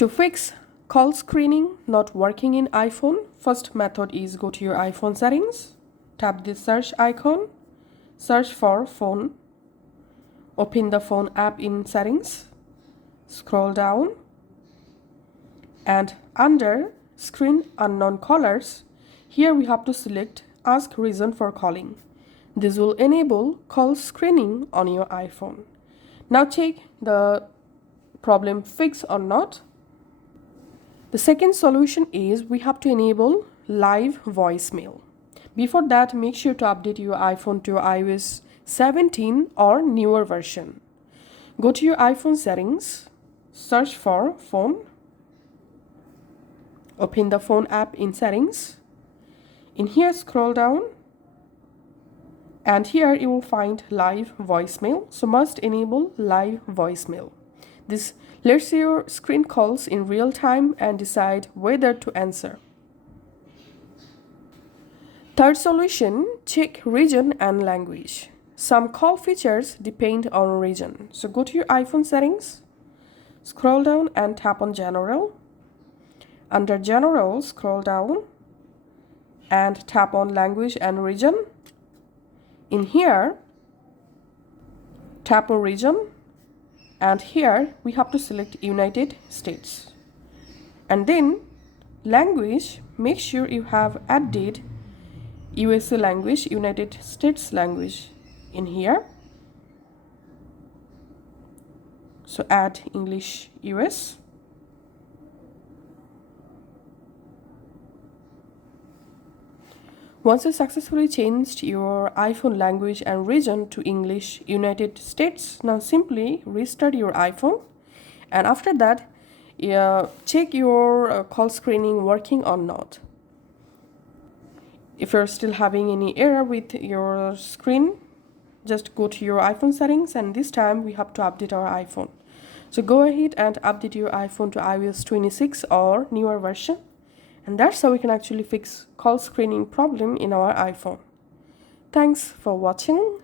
To fix call screening not working in iPhone, first method is go to your iPhone settings, tap the search icon, search for phone, open the phone app in settings, scroll down, and under screen unknown callers, here we have to select ask reason for calling. This will enable call screening on your iPhone. Now check the problem fixed or not. The second solution is we have to enable live voicemail. Before that, make sure to update your iPhone to iOS 17 or newer version. Go to your iPhone settings, search for phone, open the phone app in settings. In here, scroll down, and here you will find live voicemail. So must enable live voicemail. This lets your screen calls in real time and decide whether to answer. Third solution, check region and language. Some call features depend on region. So go to your iPhone settings, scroll down and tap on General. Under General, scroll down and tap on Language and Region. In here, tap on Region, and here we have to select United States. And then language, make sure you have added USA language, United States language in here. So add English US. Once you successfully changed your iPhone language and region to English United States, now simply restart your iPhone, and after that check your call screening working or not. If you're still having any error with your screen, just go to your iPhone settings, and this time we have to update our iPhone. So go ahead and update your iPhone to iOS 26 or newer version. And that's how we can actually fix call screening problem in our iPhone. Thanks for watching.